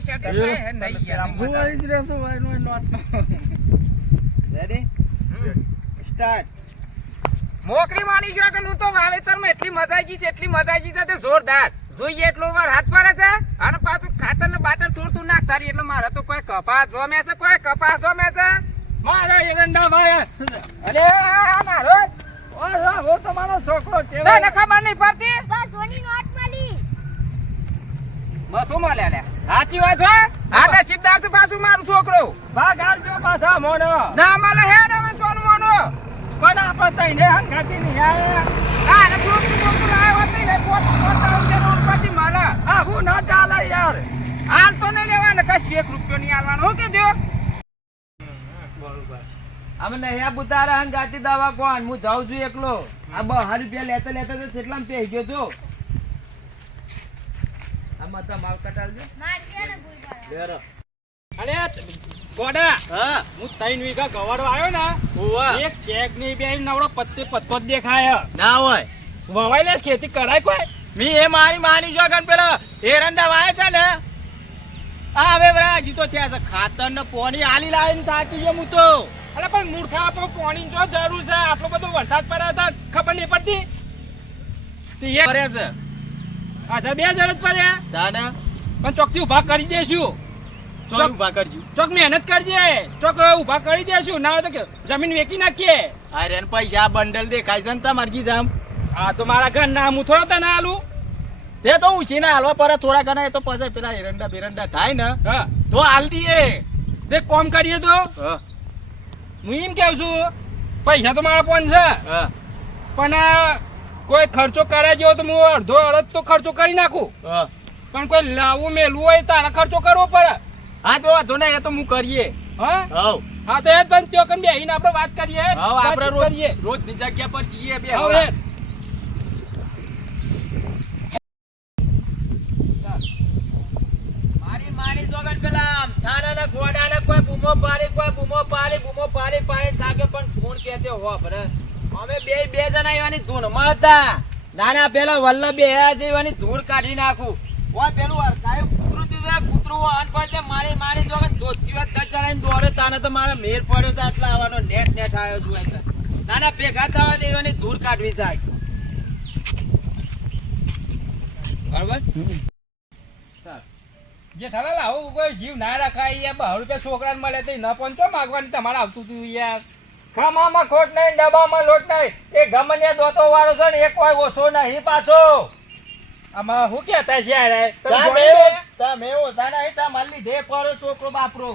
જ. સ્ટાર્ટ મોકરી માની છો કે હું તો વાવેતરમાં એટલી મજા આવી છે એટલી મજા આવી છે તે જોરદાર જોઈએ એટલો વાર હાથ પડે છે અને પાછું ખાતર ને બાતર થોડું થોડું નાખતા એટલે મારે તો કોઈ કપાસ જોમે છે કોઈ કપાસ જોમે છે મારા એરંડા ભાઈ અરે આ મારો ઓલા હું તમારો છોકરો છે તને ખબર નહીં પડતી બસ ઓની નોટ શું મળે લે. સાચી વાત છો આ તો સિદ્ધાર્થ પાછું મારું છોકરો. ભાગ આલજો પાછા મોનો. ના મળે હે ને અમે ચોન મોનો. પણ આપણે તઈને હંગાતી નહીં આયા આ. ને છોકરું છોકરું આવ્યો હતો ને પોત પોતા રૂપિયા નો ચાલે યાર. હાલ તો નહીં લેવાને કશું એક રૂપિયો નહીં હાલવાનો હું કીધું અમે નહીં બુધારા હંગાતી દવા કોણ? હું જાઉં છું એકલો. આ બહાર રૂપિયા લેતા લેતા તો કેટલા થઈ ગયો તો. આમાં તો માલ કટાલજો મારશે ને ભૂલ પર લેરો. અરે ગોડા હા. હું ત્રણ વીઘા ગવાડો આવ્યો ને ઓવા એક શેકની બે નવડો પત્તે પત્તો જ દેખાય. ના હોય. વવાઈ લે ખેતી કરાય કોઈ? મી એ મારી માની છો કન પેલો એરંડા વાય છે ને. આ હવે બરા હજી તો થયા છે. ખાતર ને પોણી આલી લાવીને થાકી ગયો હું તો. અરે પણ મૂર્ખા આપણો પોણી જો જરૂર છે? આટલો બધો વરસાદ પડ્યો તો ખબર નહીં પડતી? તો કરે છે. અચ્છા બે હજાર જ પડ્યા? દાદા પણ ચોકથી ઊભા કરી દેશું. ચોક ઊભા કરજો. ચોક મહેનત કરજે. ચોક ઊભા કરી દેશું. ના હોય તો જમીન વેચી નાખીએ. અરે ને પૈસા બંડલ દેખાય છે ને તમારી જામ હા તો મારા ઘર ના હું થોડો તને આલું. તે તો ઉછીને હાલવા પર થોડા ઘણા એ તો પછી પેલા એરંડા બેરંડા થાય ને. તો હાલ દઈએ તે કોમ કરીએ તો. હા, એમ કેવું છું પૈસા તો મારા પણ છે. પણ કોઈ ખર્ચો કરે જેવો તો હું અડધો અડધ તો ખર્ચો કરી નાખું. પણ કોઈ લાવવું મેલવું હોય તારે ખર્ચો કરવો પડે. હા તો વાંધો નહીં એ તો હું કરીએ. હા? હા તો એ તને ત્યો કન બેહીને આપણે વાત કરીએ. હા આપણે રોજ કરીએ. રોજની જગ્યા પર જઈએ બે હવે હવા. એ. મારી મારી જોગન પેલા આમ થાનાના ઘોડાને કોઈ બૂમો પાડી કોઈ બૂમો પાડી બૂમો પાડી પાડી થાકે પણ ફોન કહેતે હો ભરે અમે બે બે જણા એવાની ધૂનમાં હતા. નાના પેલા વલ્લભ જેવાની ધૂળ કાઢી નાખું. ઓય પેલું સાહેબ કૂતરું દીધું કૂતરું અન પડતે મારી મારી જો ધોતી વાત ચડાઈને દોડે તાને તો મારે મેર પડ્યો તો આટલા આવવાનો નેટ નેટ આવ્યો છું નાના ભેગા થવા દેવાની ધૂળ કાઢવી થાય બરાબર? જેઠાલાલ આવું કોઈ જીવ ના રાખાય યાર બહાર રૂપિયા છોકરાને મળે તો ન પંચો માગવાની તમારે આવતું હતું યાર. ખામામાં ખોટ નહીં ડબ્બામાં લોટ નહીં. એ ગમને દોતો વાળો છે ને એક કોઈ ઓછો નહીં પાછો. આમાં હું કે તા યાર તમે તમે જોયું છે? તમે ઓછા તા તમારે દે પરો છોકરો બાપરો.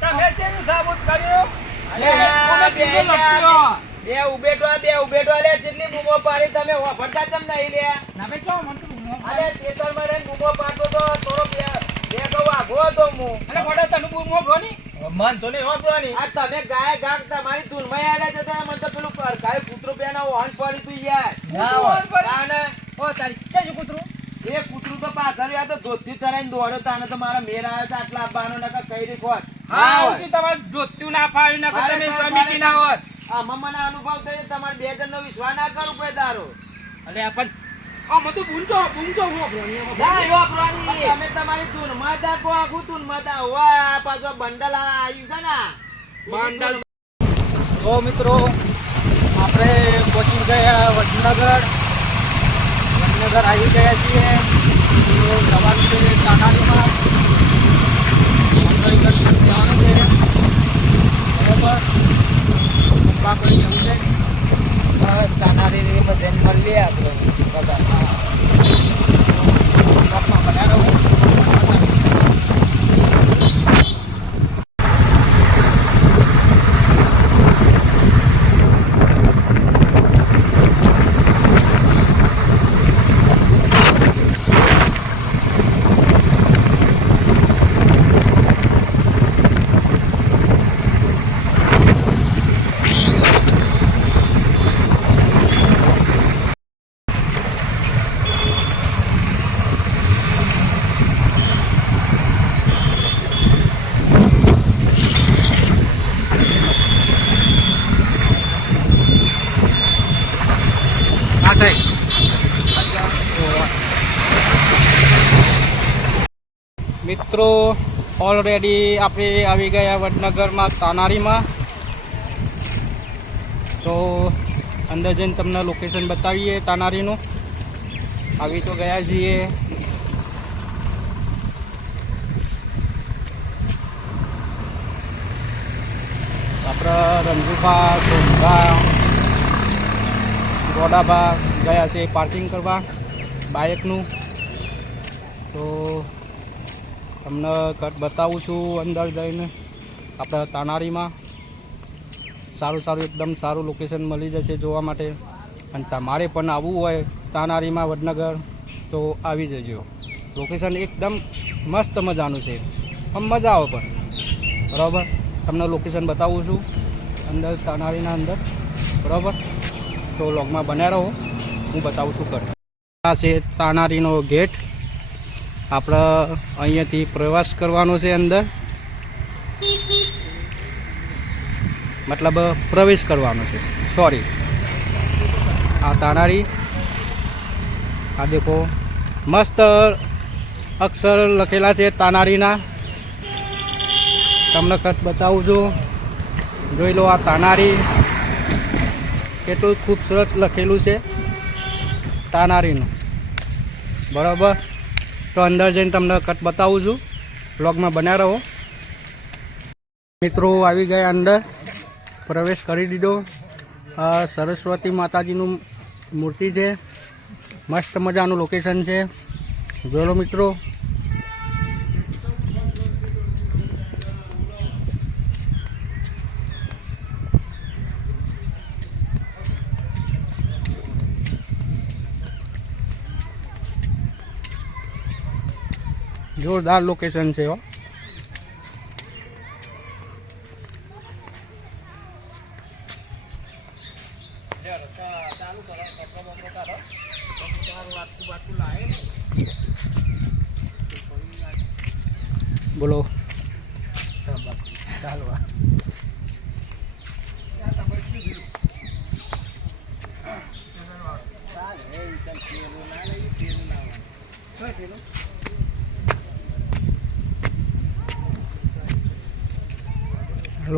તમે શેનું સાબુત કર્યો? અરે કોને બે કીધું લ્યા, બે ઉભેટો બે ઉભેટો લે જેટલી બૂમો પાડી તમે વાપરતા કેમ નહીં લે? ના ભાઈ કેવો મને તો અરે તેતર રહીને બૂમો પાડતો તો થોડો બે બે ગવા ગો તો હું. અરે ગોડા તને બહુ મોઢો નહીં મન તો નહીં વાપરવાની આ તમે ગાય ગામ તમારી ધૂનમાં આડે જતા મને તો પેલું ગાય કૂતરો બેના ઓન પડી તું યાર. ના પડી? ના ઓ તારી ચાજુ કૂતરું? એ કૂતરું તો પાછળ યાર તો ધોતી તરાઈને દોડ્યો તાને તો મારા મેર આવ્યો તો આટલા બાનો નકા કઈ રીત હોત? હા હું તમારે જોત્યું ના ફાડ્યું ના તમે સમિતિ ના હોત. આમાં મને અનુભવ થયો તમારે બે જણનો વિશ્વાસ ના કરું કોઈ દારો અલે પણ આ બધું બૂંચો બૂંચો હું ના પ્રાણી. તમે તમારી તા કો આખું ધૂનમાં તા વાહ પાછો બંડલ આવ્યું છે ને. બંડલ. તો મિત્રો આપણે પહોંચી ગયા વડનગર. વડનગર આવી ગયા છીએ. તો જવાનું છે કાનાડીમાં જવાનું છે. બરાબર? પપ્પા કરી જવું છે? બસ કાનાડી જઈને મળીએ આપણે. બધા સાહેબ મિત્રો ઓલરેડી આપણે આવી ગયા વડનગરમાં તાનારીમાં. તો અંદર જઈને તમને લોકેશન બતાવીએ તાનારીનું. આવી તો ગયા છીએ. આપણે રંજુભા સોમભા ગોડાભા ગયા છે પાર્કિંગ કરવા બાઇકનું. તો તમને બતાવું છું અંદર જઈને આપણા તાનારીમાં. સારું સારું એકદમ સારું લોકેશન મળી જશે જોવા માટે. અને તમારે પણ આવવું હોય તાનારીમાં વડનગર, તો આવી જજો. લોકેશન એકદમ મસ્ત મજાનું છે. આમ મજા આવે પણ. બરાબર? તમને લોકેશન બતાવું છું. અંદર તાનારીના અંદર. બરાબર? તો લોગમાં બન્યા રહો. હું બતાવું છું કર આ છે તાનારીનો ગેટ આપણે અહીંયાથી પ્રવાસ કરવાનો છે અંદર. મતલબ પ્રવેશ કરવાનો છે. સોરી આ તાનારી. આ દેખો. મસ્ત અક્ષર લખેલા છે તાનારીના. તમને કટ બતાવું છું. જોઈ લો આ તાનારી. કેટલું ખૂબસૂરત લખેલું છે. તાનારીનું. બરાબર? તો અંદર જઈને તમને કટ બતાવું છું. બ્લોગમાં બન્યા રહો. મિત્રો આવી ગયા અંદર. પ્રવેશ કરી દીધો. સરસ્વતી માતાજીનું મૂર્તિ છે. મસ્ત મજાનું લોકેશન છે. જોલો મિત્રો. જોરદાર લોકેશન છે હો. બોલો.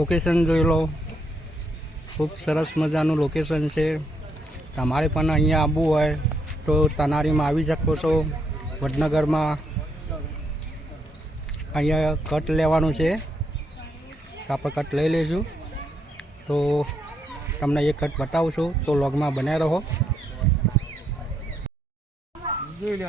લોકેશન જોઈ લો. ખૂબ સરસ મજાનું લોકેશન છે. તમારે પણ અહીંયા આવવું હોય તો તનારીમાં આવી શકો છો. વડનગરમાં અહીંયા કટ લેવાનું છે. આપણે કટ લઈ લઈશું. તો તમને એ કટ બતાવું છું. તો લોગમાં બનાવી રહો. જોઈ લો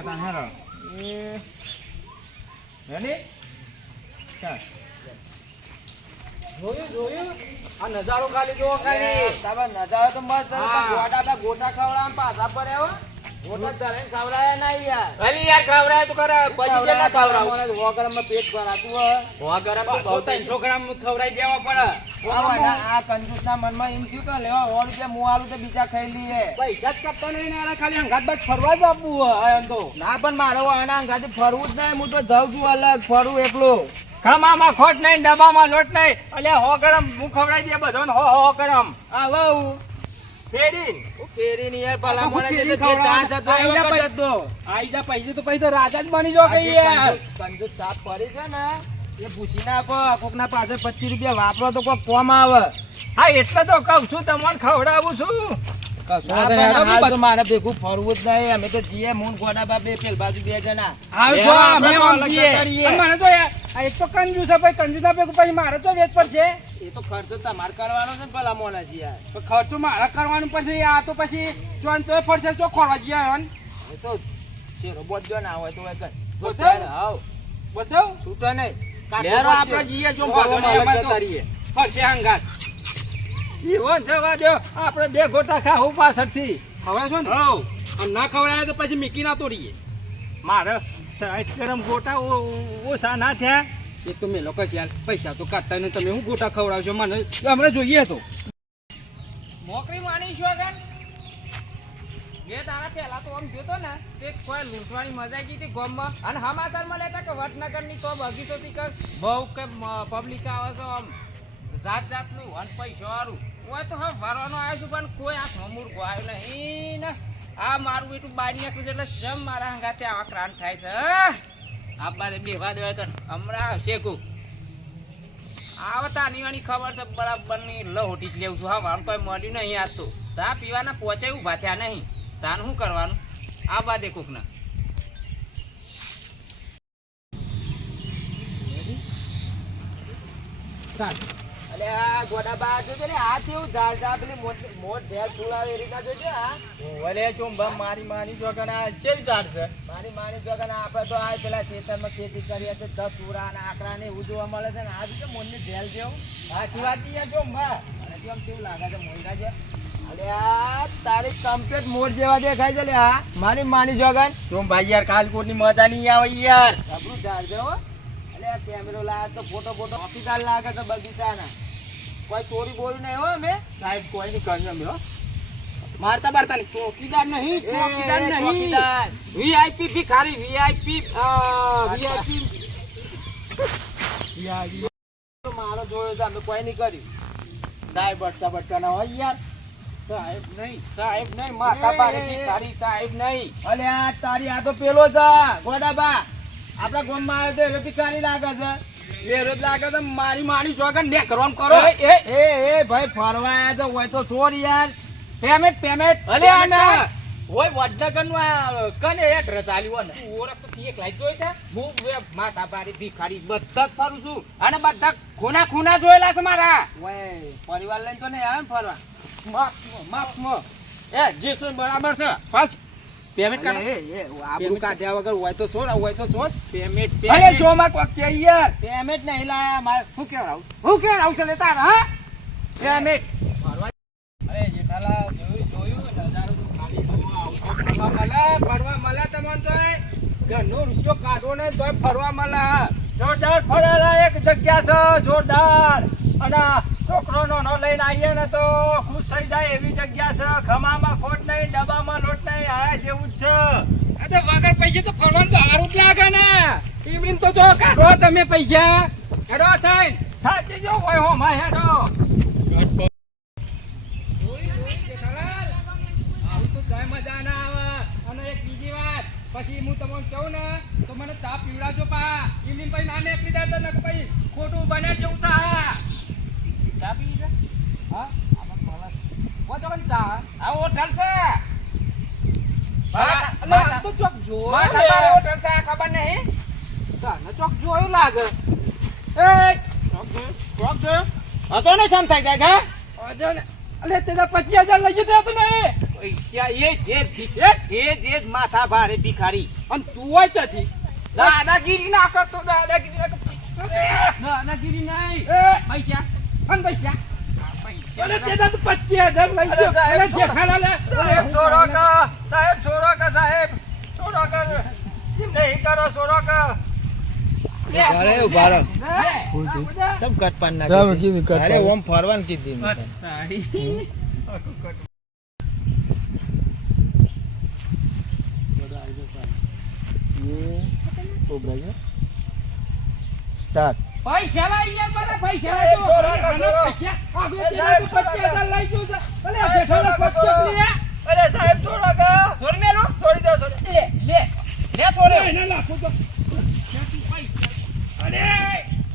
જોયું જોયું? આ નજારો ખાલી જોવો તમે નજારો તો મસ્ત છે, હા. પણ ગોટા બા ગોટા ખવડાવવા પાછા પડે હો. ગોટા ધરે ખવડાયા નહીં યાર. અલી યાર ખવડાય તો કરે પછી જે ના ખવડાવું? મને વગરમાં પેટ ભરાતું હોય. વા તો બહુ ત્રણસો ગ્રામ ખવડાવી દેવા પડે. આ આ કંજૂસના મનમાં એમ થયું કે લેવા સો રૂપિયા હું આલું તો બીજા ખાઈ લઈએ. પૈસા જ કપતા નહીં ને ખાલી અંગાત બાદ ફરવા જ આપવું હોય એમ તો. ના પણ મારો આના અંગાથી ફરવું જ નહીં હું તો જાઉં છું અલગ ફરું એકલો. ખામામાં ખોટ નહીં ડબ્બામાં લોટ નહીં. અલ્યા હો ગરમ હું ખવડાવી દે બધો હો હો ગરમ. આ વહુ. ફેરીન. ફેરી ની યાર ભલા મને ફેરી તે જે ખવડાવવા. ચા જતો આઈ એ જા વખત ભાઈ. આઈ જા પૈસે તો પછી રાજા જ બની જો કે યાર. કંજૂસ સાપ ફરી છે ને. એ પૂછી નાખો કોકના પાસે પચીસ રૂપિયા વાપરો તો કોઈ કોમ આવે. હા એટલે તો કહું છું તમને ખવડાવું છું. ના, તો મારે ભેગું ફરવું જ નહીં. અમે તો જઈએ મૂન ગોડા બાપે પેલ બાજુ બે જણા. હાલ તો લેવા અમે આપણે તો આમ અલગ છીએ. જતા રહીએ. પણ મને તો યાર, આ એક તો કંજૂસ છે ભાઈ કંજૂસ આપે પછી મારે તો વેચ પર છે એ તો ખર્ચો તમારે કરવાનો છે ભલા મોના છે યાર ખર્ચો મારે કરવાનું પછી આ તો પછી ચોન તો ફરશે ચો ખોરવા જઈએ હન. એ તો શેરો બોધ્યો ના હોય તો હોય છૂટો નહીં. આપણે જઈએ તો રહીએ. ફરશે હંગાત. ઈવન જવા દો. આપણે બે ગોટા ખાવું પાછળથી ખવડાવશો ને? હવ. અને ના ખવડાય તો પછી મીકી ના તોડીએ. મારે સાહેબ ગરમ ગોટા ઓછા ના થયા. એ તો મેં લોકો યાર. પૈસા તો કાઢતા નહીં. તમે હું ગોટા ખવડાવશો? મને હમણાં જોઈએ તો. મોકરી માની છો અગર બે તારા પહેલા તો આમ જોતો ને તે કોઈ લૂંટવાની મજા કી હતી ગામમાં. અને સમાચાર મળે હતા કે વટનગરની તો બગીચોથી કર. બહુ કે પબ્લિક આવે છે આમ. જાત જાતનું વન પૈસો વાળું હું તો હા વારવાનો આવ્યો છું, પણ કોઈ આ સમૂર્ખો ગોયો નહીં ને. આ મારું બેટું બાળી નાખ્યું છે એટલે શમ મારા હંગાતે આવા ક્રાંત થાય છે આ બાદ બેવા દેવાય કર હમણાં શેકું આવતા નિવાણી ખબર છે બરાબરની લહોટી જ લેવું છું. હા વાનું કોઈ મળ્યું નહીં આજ તો. ચા પીવાના પહોંચે ઊભા થયા નહીં. તાન શું કરવાનું? આ બાદે કોક ના આ ગોડાબા જોજે ને આ કેવું ઝાડ ઝાડ પેલી મોટ મોટ ફૂલાવે એ રીતના જોજે ઓલે ચોંબા મારી માની જોગણ આ કેવી ઝાડ છે? મારી માની જો આપણે તો આ પેલા ખેતરમાં ખેતી કરીએ તો દસ ઉરા ને આકડા ને એવું જોવા મળે છે ને આ જોજે મોરની ભેલ જેવું. સાચી વાત છે યાર ચોંબા અને કેમ કેવું લાગે છે મોંઘા છે. અલે આ તારી કમ્પ્લીટ મોર જેવા દેખાય છે લે મારી માની જોગન ભાઈ યાર કાલકોટની મજા નહીં આવે યાર. જબરું ઝાડ છે હો. અલે કેમેરો લાગે તો ફોટો ફોટો. ઓફિસાર લાગે તો બગીચાના. કોઈ ચોરી બોરી નહીં હો અમે. સાહેબ કોઈ નહીં કરી અમે હો. મારતા નહીં. ચોકીદાર નહીં ચોકીદાર નહીં. વીઆઈપી ભી ભિખારી વીઆઈપી વીઆઈપી. મારો જોયો તો અમે કોઈ નહીં કર્યું. સાહેબ બટકા બટકા ના હોય યાર. સાહેબ નહીં સાહેબ નહીં માતા પાડી તારી સાહેબ નહીં. અલે આ તારી આ તો પેલો છે. ગોડાબા. આપણા ગામમાં આવ્યો તો એટલે ભિખારી લાગે છે. વેરોજ લાગે તો મારી મારી જોગણ ને કરવાનું કરો. એ, એ એ એ ભાઈ ફરવા આયા તો હોય તો છોડ યાર. Payment payment. અલે આ ના હોય વડનગરનું આ કને એડ્રેસ આલ્યું ને? ઓળખ તો એક લાઈટ જોઈ છે. હું માથા બારી ભિખારી બધા જ ફરું છું. અને બધા ખૂના ખૂના જોયેલા છે મારા. ઓય પરિવાર લઈને તો નહીં આવે ને ફરવા? માફ માફ એ જે બરાબર છે. બસ. પેમેન્ટ આબરૂ કાઢ્યા વગર હોય તો છોડ હોય તો છોડ પેમેન્ટ અલે જો માં કોક કે યાર. પેમેન્ટ નહીં લાયા મારે હું કેવડાવું હું આવું છે લેતા હા? પેમેન્ટ અરે જેઠાલાલ જોયું જોયું નજારો ખાલી ફરવા મળે ફરવા મળે તમને તો ઘરનો રૂપિયો કાઢો ને તોય ફરવા મળે. જોરદાર ફરેલા એક જગ્યા છે જોરદાર. અને છોકરો નો લઈને આવીએ ને તો ખુશ થઈ જાય એવી જગ્યા છે. ખમામાં ખોટ ફરવાનું હારું જ લાગે ને. કાઢો તમે પૈસા. હેડો થઈ હોય હો માં હેડો. મજા ના આવે. અને એક બીજી વાત, પછી હું તમને કહું ને, તો મને ચા પીવડાવજો પા. એમની પછી નાને એકલી દાડો ને ખોટું બને જેવું થા ચા પી હા આમાં મળે કોણ જવાનું ચા આ હોટલ છે. અલા, અલા, તો ચોક જોયો માથા લે. હોટલ છે ખબર નહીં? ચાને ચોક જોયું લાગે. એ ચોક છે ચોક છે હતો ને સમ થઈ જાય છે અજે ને અલે તે પચીસ હજાર લઈ જતો હતો ને. પૈસા એ જે એ જે માથા ભારે ભિખારી. અને તું હોય ત્યાંથી દાદાગીરી ના કરતો દાદાગીરી ના દાદાગીરી નહીં. એ! પૈસા અને પૈસા. પૈસા અરે તો પચીસ હજાર લઈ ગયો. અરે જેઠાલાલ સાહેબ છોડો કે સાહેબ છોડો કે સાહેબ. છોડો કે નહીં કરો છોડો કે અરે ઊભા રહો. તમ કટ પાન ના કીધું કટ અરે ઓમ ફરવાનું કીધી મેં. સ્ટાર્ટ. પૈસા લાવી યાર બધા પૈસા અરે છોડો દો. છોડો. લઈ લે. અરે સાહેબ થોડા કે છોડી મેલો? છોડી દો છોડી લે. લે લે છોડ્યો એને લાખો તો. અરે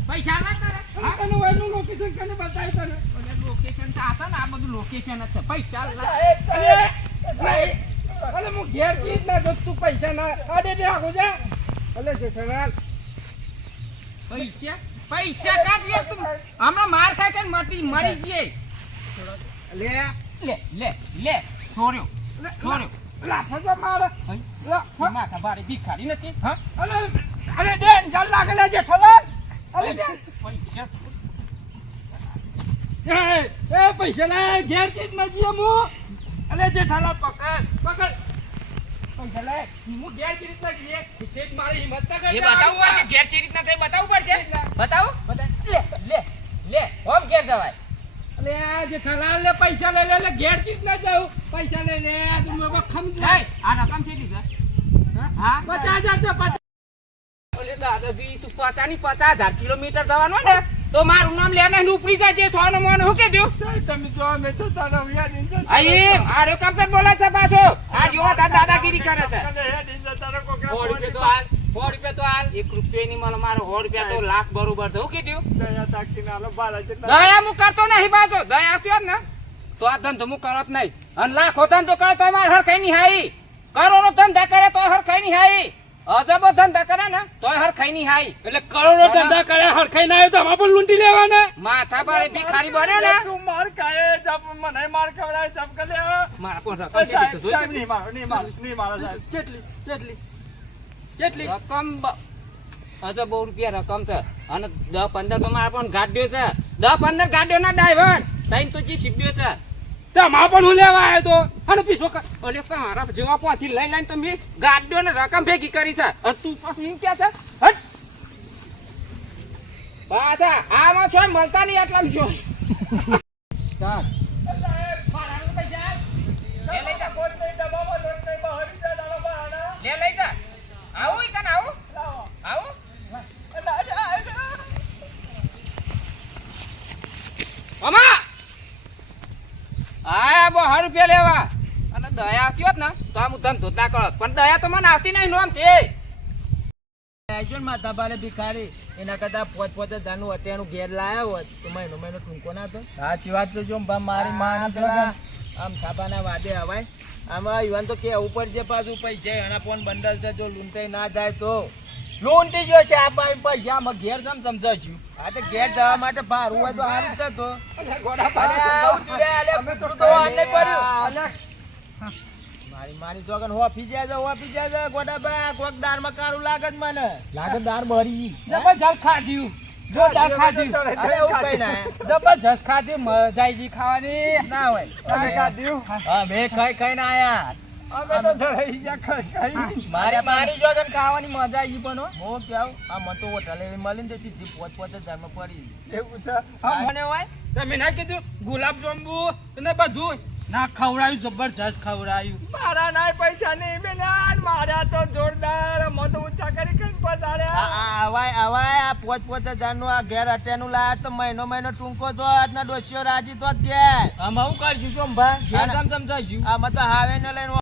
પૈસા લાવ તારે. આ તને વાયનું લોકેશન કને બતાવ્યું તને? લોકેશન તો આતા ને આ બધું લોકેશન છે. પૈસા લાવ અરે નહીં. હું ઘેરથી જ ના જો તું પૈસા ના આડે દે છે અલે જેઠાલાલ. પૈસા? પૈસા કાઢ યાર તું. હમણાં માર ખાય કે મટી મરી જઈએ. લે. લે લે લે છોર્યો છોડ્યો લાફો મારે. લાફો. માથા બારે ભિખારી નથી? હા? અરે અરે ડેન ચાલ લાગે લે જેઠાલાલ અલે ડેન પૈસા એ એ પૈસા લે ઘેરથી જ નથી અને જે જેઠાલાલ પકડ પકડ. પૈસા લે હું ઘેરથી જ નથી સેજ મારી હિંમત ના એ બતાવવું હોય કે ઘેર ચી રીતના થાય બતાવવું પડશે બતાવો? લે લે લે હોમ ઘેર જવાય. અલે આ જેઠાલાલ લે પૈસા લઈ લે લે ઘેરથી ના જાઉં. પૈસા લઈ લે આ તું મેં ખમ હે આ રકમ છે હા? પચાસ હજાર છે પચાસ. દાદાજી તું પચાની પચાસ હજાર કિલોમીટર જવાનું ને. તો મારું નામ લેના ઉપરી જાય છે સોનો મોનો હું કે દો તમે જો મે તો તારા વિયા નિંજા આઈ આર્યો કમ્પ્લેટ બોલે છે પાછો. આ જોવા તા દાદાગીરી કરે છે. તારા સો રૂપિયા તો હાલ સો રૂપિયા તો હાલ એક રૂપિયા ની મળે મારે સો રૂપિયા તો લાખ બરોબર થયું કીધું દયા. તાકીને હાલો બારા દયા હું કરતો નહીં પાછો. દયા આવતી હોત ને તો આ ધંધો હું કરત નહીં. અને લાખ હોતા તો કરે તો મારે હરખાઈ ની હાઈ કરોડો ધંધા કરે તો હરખાઈ ની હાઈ અજબો ધંધા કરે ને તો હરખાઈ ની હાઈ એટલે કરોડો ધંધા કરે હરખાઈ ના આવ્યો તો આમાં પણ લૂંટી લેવાના? માથા પર ભિખારી બને ને. તું માર ખાય જબ મને માર ખવડાય જબ કરે. મારા પણ રકમ છે તો જોઈ છે. નહીં માર નહીં માર નહીં માર સાહેબ. ચેટલી ચેટલી ચેટલી રકમ અચ્છા બહુ રૂપિયા રકમ છે. અને દસ પંદર તો મારા પણ ગાડ્યો છે. દસ પંદર ગાડ્યો ના ડ્રાઈવર તઈને તો જે શીપ્યો છે. તેમાં પણ હું લેવા આવ્યો તો. અને પીસો ઓલે તમારા જેવા પોથી લઈ લઈને તમે ગાડ્યો ને રકમ ભેગી કરી છે. અને તું પાછું એમ ક્યાં છે હટ. પાછા આમાં છો મળતા નહીં એટલા છો ચાલ લે લઈ જા લે લઈ જા આવું ઈ કન આવું આવું અમા આયા બો હર રૂપિયા લેવા. અને દયા આવતી હોત ને તો આમ ધંધો ના કરત. પણ દયા તો મને આવતી નહીં નોમ છે આઈજો ને માતા બાલે ભિખારી. એના કરતા પોત પોત દાનું અટેનું ઘેર લાયા હોત તો મહિનો મહિનો ટૂંકો ના તો સાચી વાત તો જો મારી માં આમ થાબાના વાદે હવાય. આમાં યુવાન તો કે ઉપર જે પાછું પૈસા એના ફોન બંડલ છે જો લૂંટાઈ ના જાય તો. લૂંટી જો છે આ પાસે આમાં ઘેર સમ સમજાવ્યું આ તો ઘેર જવા માટે ભારું હોય તો હાલ જ તો અરે આવું જોડે આલે કૂતરું તો વાળ નહીં પડ્યું મારી મારી જોગન હોફી જાય છે હોફી જાય છે. ગોડાબા કોક દારમાં કારું લાગે જ મને. લાગે દાર મરી જબરજસ્ત ખાધ્યું. જોરદાર ખાધી અરે એવું કઈ ના. જબરજસ્ત ખાધી મજા આવી ખાવાની. ના હોય. તમે ખાધ્યું? હા. મેં ખાઈ ખાઈ ના આયા. અમે તો ધરાઈ ગયા ખાઈ ખાઈ. મારી મારી જોગન ખાવાની મજા આવી પણ હું. કેવું? આ મન તો હોટલે મળીને તે સીધી પોત પોત જ પડી એવું છે? હા મને હોય? તમે ના કીધું? ગુલાબ જાંબુ ને બધું? ના ખવડાયું જબરજસ્ત ખવડાયું. મારા ના પૈસા નહીં બેના મારા તો જોરદાર મો તો ઊંચા કરી આ પધાર્યા. આ આવાય આવાય આ પોત પોત હજારનું આ ઘેર અટેનું લાયા તો મહિનો મહિનો ટૂંકો તો આજના ડોસીઓ રાજી તો જ દે આમાં હું કરશું ચોંભા? ઘેર સમજાવશું આમાં તો હાવે ને લઈને